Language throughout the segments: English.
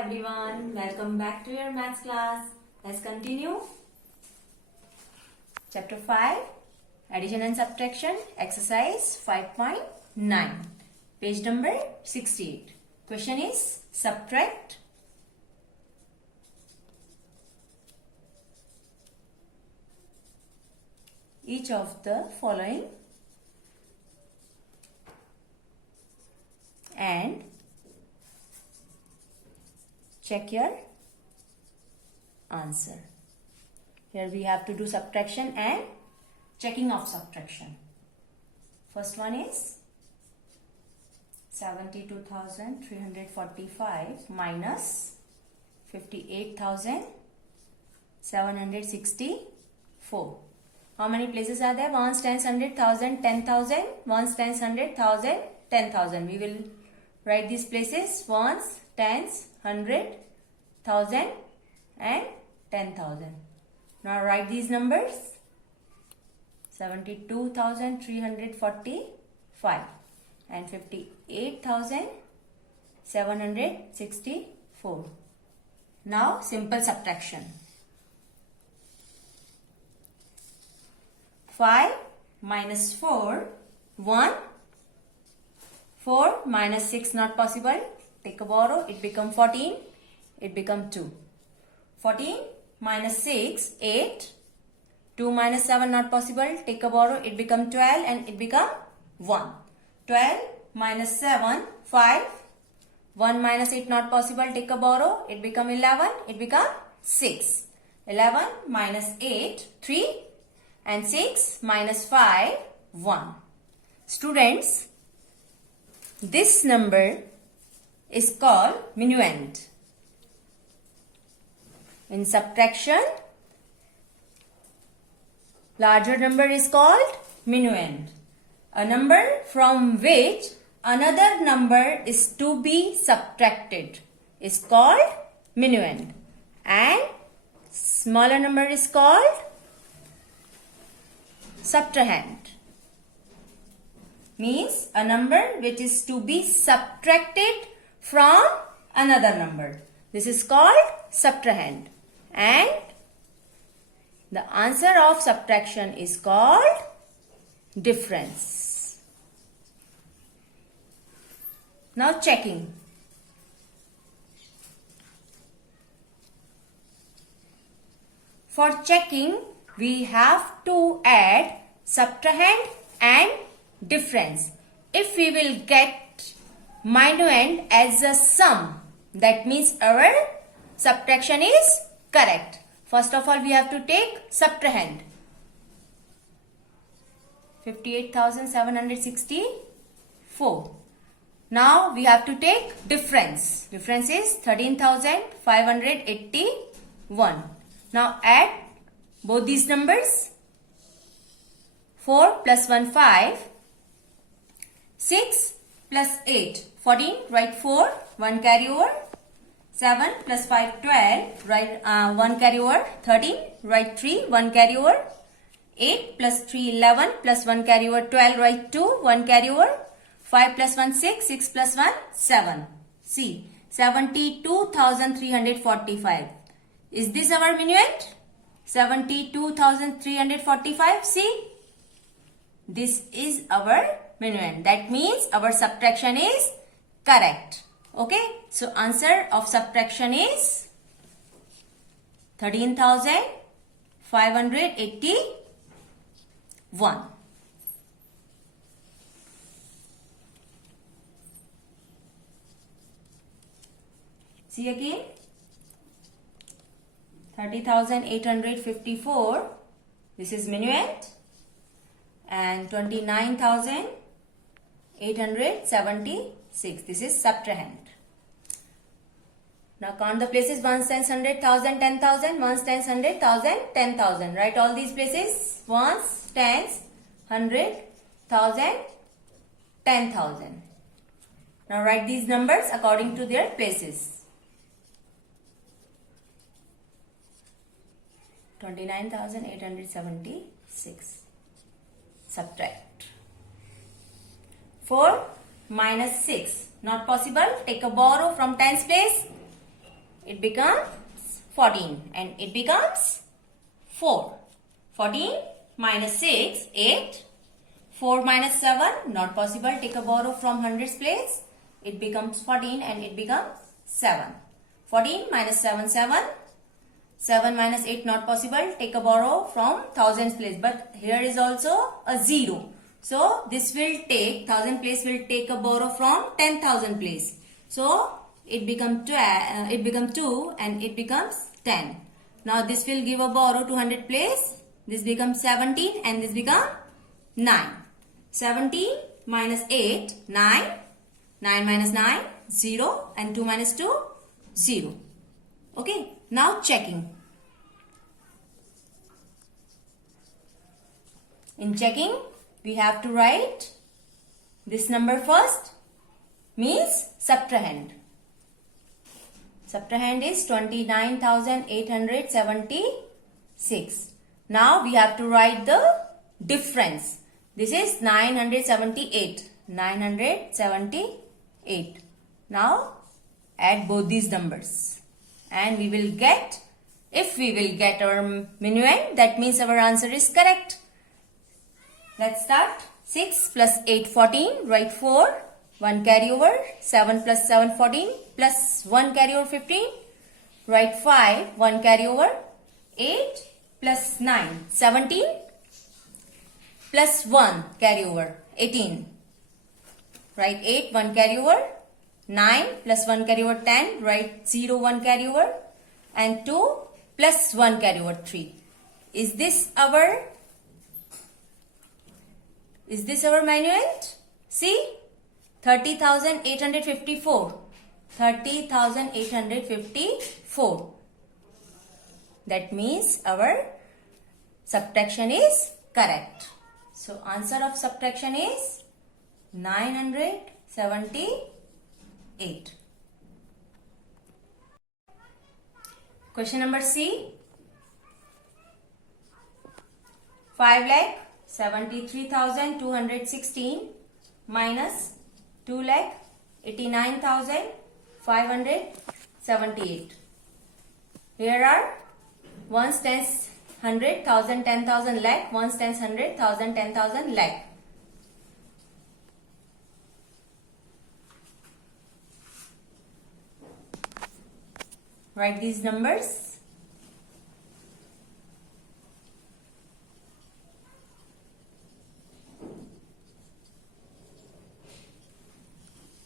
everyone, welcome back to your maths class. Let's continue. Chapter 5, Addition and Subtraction, exercise 5.9, page number 68. Question is, subtract each of the following and check your answer. Here we have to do subtraction and checking of subtraction. First one is 72,345 minus 58,764. How many places are there? Ones, tens, 100,000, 10,000. Ones, tens, 100,000, 10,000. We will write these places: ones, tens, 100,000 and 10,000. Now write these numbers: 72,345 and 58,764. Now simple subtraction. 5 minus 4, 1. 4 minus 6 not possible. Take a borrow. It become 14. It become 2. 14 minus 6, 8. 2 minus 7 not possible. Take a borrow. It become 12 and it become 1. 12 minus 7, 5. 1 minus 8 not possible. Take a borrow. It become 11. It become 6. 11 minus 8, 3. And 6 minus 5, 1. Students, this number is called minuend. In subtraction, larger number is called minuend. A number from which another number is to be subtracted is called minuend. And smaller number is called subtrahend. Means a number which is to be subtracted from another number. This is called subtrahend. And the answer of subtraction is called difference. Now checking. For checking, we have to add subtrahend and difference. If we will get minuend as a sum, that means our subtraction is correct. First of all, we have to take subtrahend. 58,764. Now we have to take difference. Difference is 13,581. Now add both these numbers. 4 plus 1, 5. 6 plus 8, 14. Write 4. 1 carry over. 7 plus 5, 12. Write 1 carry over. 13. Write 3. 1 carry over. 8 plus 3, 11. Plus 1 carry over. 12. Write 2. 1 carry over. 5 plus 1, 6. 6 plus 1, 7. See, 72,345. Is this our minuend? 72,345. See, this is our minuend. That means our subtraction is correct. Okay, so answer of subtraction is 13,581. See again. 30,854. This is minuend. And 29,876. This is subtrahend. Now count the places: ones, tens, 100,000, 10,000. Ones, tens, 100,000, 10,000. Write all these places: ones, tens, 100,000, 10,000. Now write these numbers according to their places. 29,876. Subtract. 4 minus 6. Not possible. Take a borrow from tens place. it becomes 14 and it becomes 4. 14 minus 6, 8. 4 minus 7, not possible. Take a borrow from hundreds place. It becomes 14 and it becomes 7. 14 minus 7, 7. 7 minus 8, not possible. Take a borrow from thousands place. But here is also a 0. So this will take, thousand place will take a borrow from 10,000 place. So it becomes 2 and it becomes 10. Now this will give a borrow to 100 place. This becomes 17 and this becomes 9. 17 minus 8, 9. 9 minus 9, 0 and 2 minus 2, 0. Okay, now checking. In checking, we have to write this number first, means subtrahend. Subtrahend is 29,876. Now we have to write the difference. This is 978. 978. Now add both these numbers and we will get, if we will get our minuend, that means our answer is correct. Let's start. 6 plus 8, 14. Write 4. 1 carry over. 7 plus 7, 14. Plus 1 carry over, 15. Write 5. 1 carry over. 8 plus 9, 17. Plus 1 carry over, 18. Write 8, 1 carry over. 9 plus 1 carry over, 10. Write 0, 1 carry over. And 2 plus 1 carry over, 3. Is this our minuend? See, 30,854. 30,854. That means our subtraction is correct. So answer of subtraction is 978. Question number C. 5,73,216 minus 2,89,578. Here are ones, tens, 100, 1,000, 10,000, lakh. Ones, tens, 100, 1,000, 10,000, lakh. Write these numbers.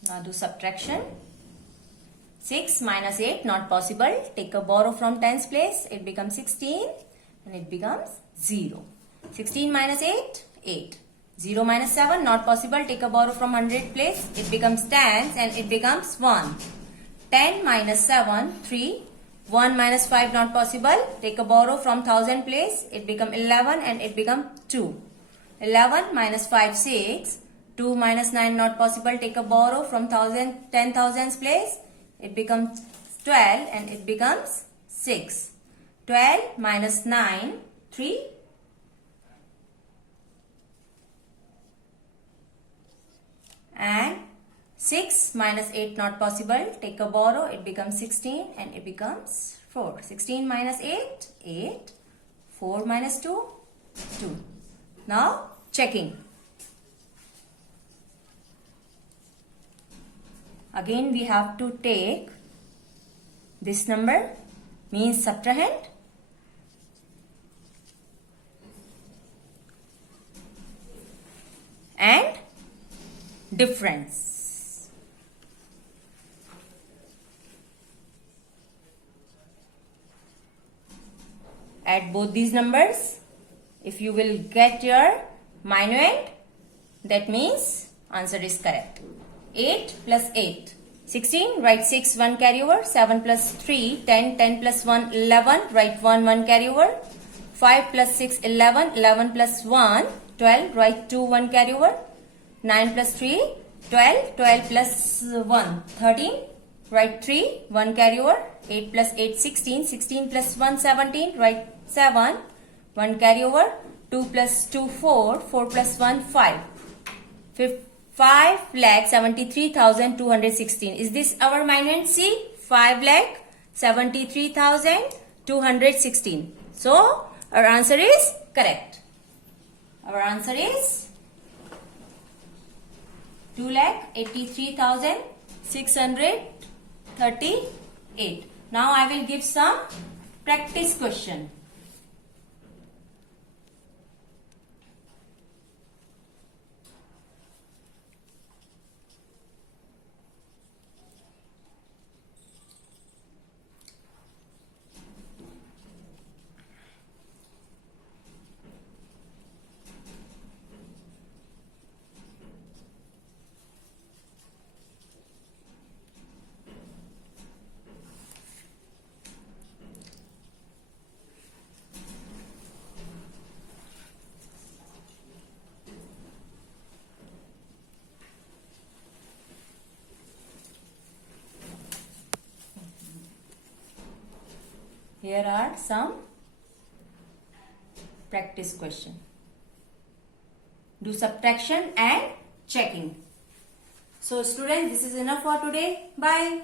Now do subtraction. 6 minus 8, not possible. Take a borrow from tens place. It becomes 16 and it becomes 0. 16 minus 8, 8. 0 minus 7, not possible. Take a borrow from 100 place. It becomes tens and it becomes 1. 10 minus 7, 3. 1 minus 5, not possible. Take a borrow from 1000 place. It becomes 11 and it becomes 2. 11 minus 5, 6. 2 minus 9, not possible. Take a borrow from 10,000 place. It becomes 12 and it becomes 6. 12 minus 9, 3. And 6 minus 8, not possible. Take a borrow. It becomes 16 and it becomes 4. 16 minus 8, 8. 4 minus 2, 2. Now checking. Again we have to take this number, means subtrahend, and difference. Add both these numbers. If you will get your minuend, that means answer is correct. 8 plus 8, 16. Write 6, 1 carry over. 7 plus 3, 10. 10 plus 1, 11. Write 1, 1 carry over. 5 plus 6, 11. 11 plus 1, 12. Write 2, 1 carry over. 9 plus 3, 12. 12 plus 1, 13. Write 3, 1 carry over. 8 plus 8, 16. 16 plus 1, 17. Write 7, 1 carry over. 2 plus 2, 4. 4 plus 1, 5. 5,73,216. Is this our minuend? See, 5,73,216. 73,216. So our answer is correct. Our answer is 2,83,638. Now I will give some practice question. Here are some practice question. Do subtraction and checking. So students, this is enough for today. Bye.